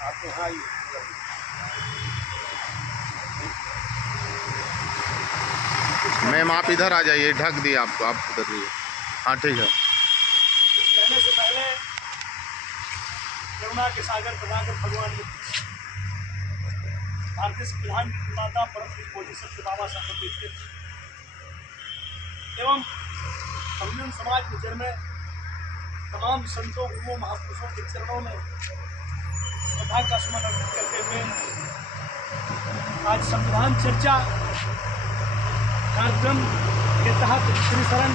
आपके यहाँ ही मैम आप इधर आ जाइए, ढक दिए आपको, आप उधर रहिए। हाँ ठीक है। कहने से पहले करुणा के सागर प्रभाकर भगवान भारतीय संविधान की निर्माता परम पूज्य सत्य बाबा साहब अम्बेडकर एवं संविधान समाज के जन्मे तमाम संतों गुरुओं महापुरुषों के चरणों में श्रद्धा का सुमन अर्पित करते हुए आज संविधान चर्चा कार्यक्रम के तहत त्रिशरण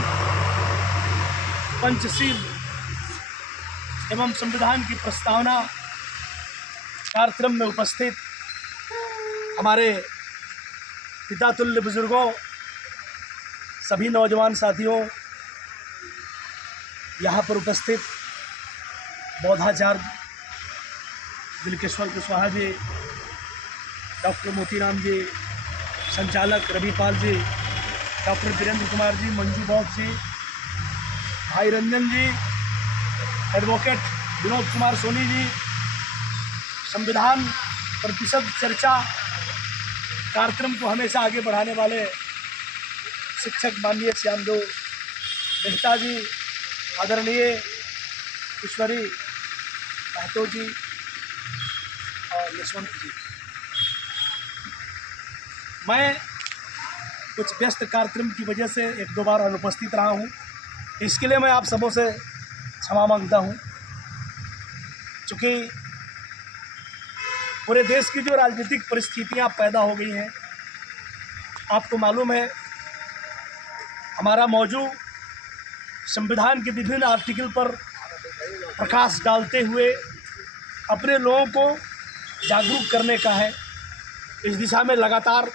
पंचशील एवं संविधान की प्रस्तावना कार्यक्रम में उपस्थित हमारे पिता तुल्य बुजुर्गों, सभी नौजवान साथियों, यहाँ पर उपस्थित बौद्धाचार्य दिलकेश्वर कुशवाहा जी, डॉक्टर मोतीराम जी, संचालक रविपाल जी, डॉक्टर वीरेंद्र कुमार जी, मंजू बौद्ध जी, भाई रंजन जी, एडवोकेट विनोद कुमार सोनी जी, संविधान प्रतिशत चर्चा कार्यक्रम को हमेशा आगे बढ़ाने वाले शिक्षक माननीय श्यामदेव मेहता जी, आदरणीय ईश्वरी महतो जी और यशवंत जी। मैं कुछ व्यस्त कार्यक्रम की वजह से एक दो बार अनुपस्थित रहा हूँ, इसके लिए मैं आप सबों से क्षमा मांगता हूँ। चूँकि पूरे देश की जो राजनीतिक परिस्थितियाँ पैदा हो गई हैं, आपको मालूम है हमारा मौजू संविधान के विभिन्न आर्टिकल पर प्रकाश डालते हुए अपने लोगों को जागरूक करने का है। इस दिशा में लगातार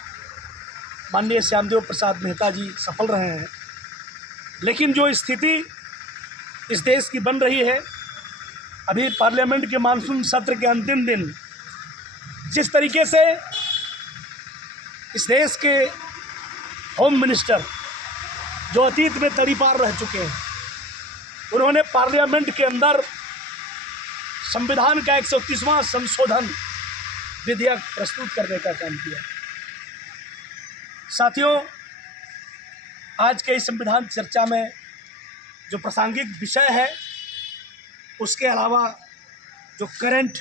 माननीय श्यामदेव प्रसाद मेहता जी सफल रहे हैं, लेकिन जो स्थिति इस देश की बन रही है, अभी पार्लियामेंट के मानसून सत्र के अंतिम दिन जिस तरीके से इस देश के होम मिनिस्टर जो अतीत में तड़ीपार रह चुके हैं, उन्होंने पार्लियामेंट के अंदर संविधान का 130वां संशोधन विधेयक प्रस्तुत करने का काम किया। साथियों, आज के इस संविधान चर्चा में जो प्रासंगिक विषय है, उसके अलावा जो करंट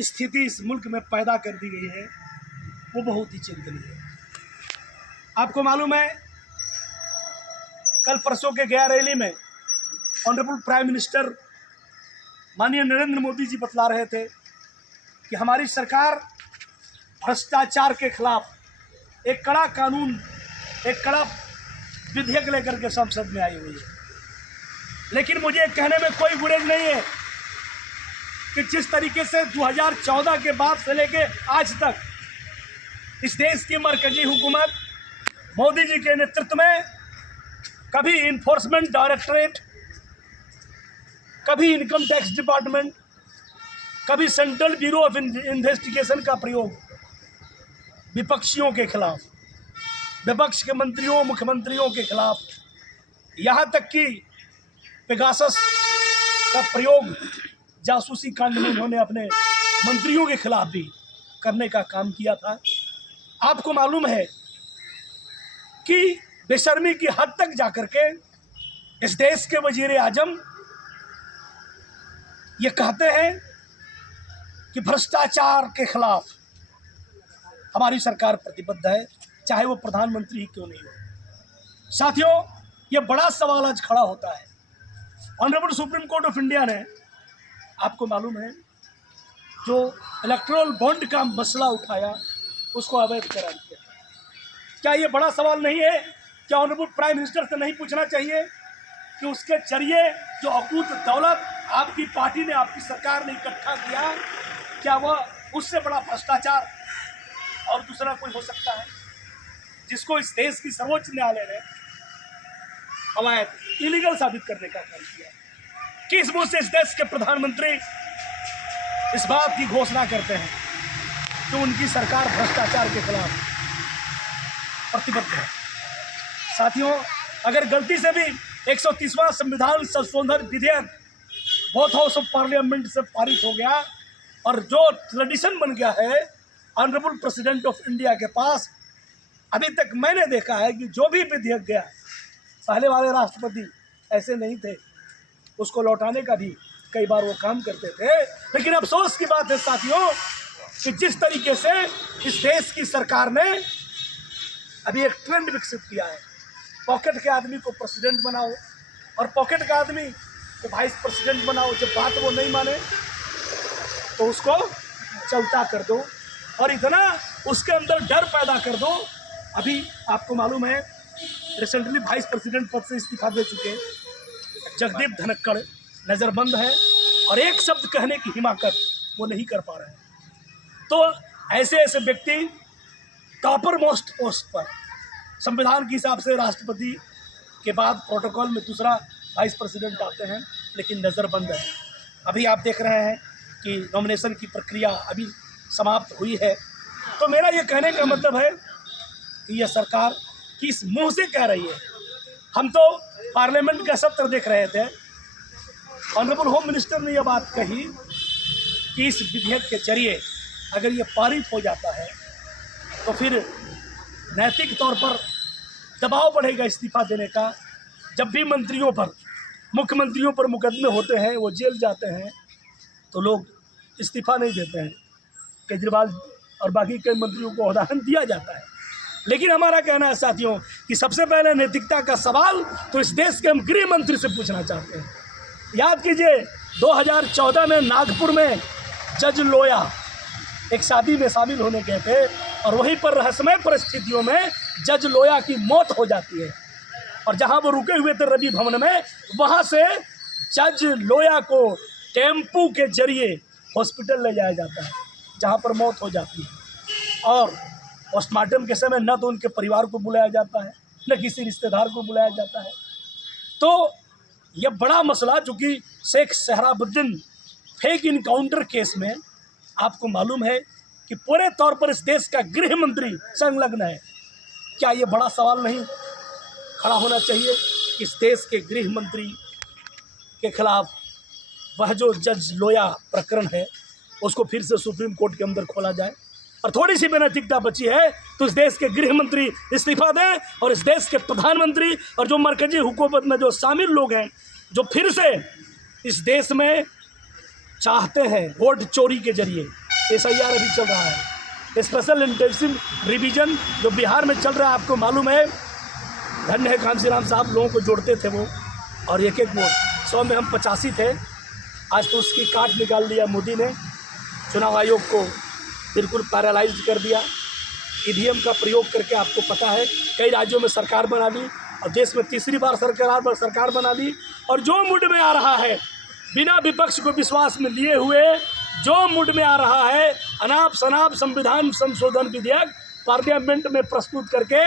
स्थिति इस मुल्क में पैदा कर दी गई है, वो बहुत ही चिंतनीय है। आपको मालूम है कल परसों के गया रैली में ऑनरेबल प्राइम मिनिस्टर माननीय नरेंद्र मोदी जी बतला रहे थे कि हमारी सरकार भ्रष्टाचार के खिलाफ एक कड़ा कानून, एक कड़ा विधेयक लेकर के संसद में आई हुई है। लेकिन मुझे कहने में कोई गुरेज नहीं है कि जिस तरीके से 2014 के बाद से लेके आज तक इस देश की मरकजी हुकूमत मोदी जी के नेतृत्व में कभी इन्फोर्समेंट डायरेक्टरेट, कभी इनकम टैक्स डिपार्टमेंट, कभी सेंट्रल ब्यूरो ऑफ इन्वेस्टिगेशन का प्रयोग विपक्षियों के खिलाफ, विपक्ष के मंत्रियों मुख्यमंत्रियों के खिलाफ, यहाँ तक कि पेगासस का प्रयोग जासूसी कांड में उन्होंने अपने मंत्रियों के खिलाफ भी करने का काम किया था। आपको मालूम है कि बेशर्मी की हद तक जाकर के इस देश के वजीर आजम ये कहते हैं कि भ्रष्टाचार के खिलाफ हमारी सरकार प्रतिबद्ध है, चाहे वो प्रधानमंत्री ही क्यों नहीं हो। साथियों, ये बड़ा सवाल आज खड़ा होता है। Honourable supreme court of India ने, आपको मालूम है, जो इलेक्टोरल बॉन्ड का मसला उठाया, उसको अवैध करार दिया। क्या ये बड़ा सवाल नहीं है? क्या ऑनरेबल प्राइम मिनिस्टर से नहीं पूछना चाहिए कि उसके जरिए जो अकूत दौलत आपकी पार्टी ने, आपकी सरकार ने इकट्ठा किया, क्या वह उससे बड़ा भ्रष्टाचार और दूसरा कोई हो सकता है, जिसको इस देश की सर्वोच्च न्यायालय ने अवैध, इलीगल साबित करने का काम किया? किस मुंह से इस देश के प्रधानमंत्री इस बात की घोषणा करते हैं कि उनकी सरकार भ्रष्टाचार के खिलाफ प्रतिबद्ध है? साथियों, अगर गलती से भी 130वां संविधान संशोधन विधेयक बोथ हाउस ऑफ पार्लियामेंट से पारित हो गया और जो ट्रेडिशन बन गया है ऑनरेबल प्रेसिडेंट ऑफ इंडिया के पास, अभी तक मैंने देखा है कि जो भी विधेयक गया, पहले वाले राष्ट्रपति ऐसे नहीं थे, उसको लौटाने का भी कई बार वो काम करते थे। लेकिन अफसोस की बात है साथियों कि जिस तरीके से इस देश की सरकार ने अभी एक ट्रेंड विकसित किया है, पॉकेट के आदमी को प्रेसिडेंट बनाओ और पॉकेट का आदमी को वाइस प्रेसिडेंट बनाओ, जब बात वो नहीं माने तो उसको चलता कर दो और इतना उसके अंदर डर पैदा कर दो। अभी आपको मालूम है रिसेंटली वाइस प्रेसिडेंट पद से इस्तीफा दे चुके जगदीप धनखड़ नज़रबंद है और एक शब्द कहने की हिमाकत वो नहीं कर पा रहे हैं। तो ऐसे ऐसे व्यक्ति टॉपर मोस्ट पोस्ट पर, संविधान के हिसाब से राष्ट्रपति के बाद प्रोटोकॉल में दूसरा वाइस प्रेसिडेंट आते हैं, लेकिन नज़रबंद है। अभी आप देख रहे हैं कि नॉमिनेशन की प्रक्रिया अभी समाप्त हुई है। तो मेरा ये कहने का मतलब है कि यह सरकार किस मुंह से कह रही है। हम तो पार्लियामेंट का सत्र देख रहे थे, ऑनरेबल होम मिनिस्टर ने यह बात कही कि इस विधेयक के जरिए अगर ये पारित हो जाता है तो फिर नैतिक तौर पर दबाव बढ़ेगा इस्तीफा देने का। जब भी मंत्रियों पर, मुख्यमंत्रियों पर मुकदमे होते हैं, वो जेल जाते हैं, तो लोग इस्तीफा नहीं देते हैं। केजरीवाल और बाकी कई मंत्रियों को उदाहरण दिया जाता है। लेकिन हमारा कहना है साथियों कि सबसे पहले नैतिकता का सवाल तो इस देश के हम गृह मंत्री से पूछना चाहते हैं। याद कीजिए 2014 में नागपुर में जज लोया एक शादी में शामिल होने गए थे और वहीं पर रहस्यमय परिस्थितियों में जज लोया की मौत हो जाती है और जहां वो रुके हुए थे रवि भवन में, वहां से जज लोया को टेम्पू के जरिए हॉस्पिटल ले जाया जाता है जहां पर मौत हो जाती है और पोस्टमार्टम के समय न तो उनके परिवार को बुलाया जाता है न किसी रिश्तेदार को बुलाया जाता है। तो यह बड़ा मसला, चूँकि Sheikh Sohrabuddin fake encounter case में आपको मालूम है कि पूरे तौर पर इस देश का गृह मंत्री संलग्न है। क्या ये बड़ा सवाल नहीं खड़ा होना चाहिए कि इस देश के गृह मंत्री के खिलाफ वह जो जज लोया प्रकरण है उसको फिर से सुप्रीम कोर्ट के अंदर खोला जाए और थोड़ी सी भी नैतिकता बची है तो इस देश के गृह मंत्री इस्तीफा दें और इस देश के प्रधानमंत्री और जो मरकजी हुकूमत में जो शामिल लोग हैं, जो फिर से इस देश में चाहते हैं वोट चोरी के जरिए, SIR अभी चल रहा है, स्पेशल इंटेंसिव रिवीजन जो बिहार में चल रहा है, आपको मालूम है, धन्य है कांसी राम साहब, लोगों को जोड़ते थे वो और एक एक वोट 100 में हम 85 थे, आज तो उसकी काट निकाल दिया मोदी ने, चुनाव आयोग को बिल्कुल पैरालाइज कर दिया। EVM का प्रयोग करके आपको पता है कई राज्यों में सरकार बना ली और देश में तीसरी बार सरकार बना ली और जो मुड में आ रहा है बिना विपक्ष को विश्वास में लिए हुए, जो मुड में आ रहा है अनाप शनाप संविधान संशोधन विधेयक पार्लियामेंट में प्रस्तुत करके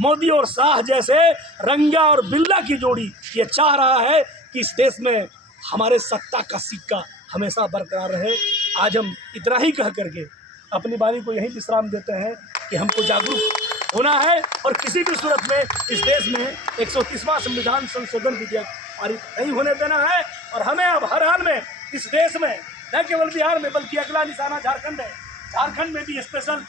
मोदी और शाह जैसे रंगा और बिल्ला की जोड़ी ये चाह रहा है कि इस देश में हमारे सत्ता का सिक्का हमेशा बरकरार रहे। आज हम इतना ही कह करके अपनी वाणी को यही विश्राम देते हैं कि हमको जागरूक होना है और किसी भी सूरत में इस देश में 130वां संविधान संशोधन विधेयक पारित नहीं होने देना है और हमें अब हर हाल में इस देश में न केवल बिहार में बल्कि अगला निशाना झारखंड है, झारखंड में भी स्पेशल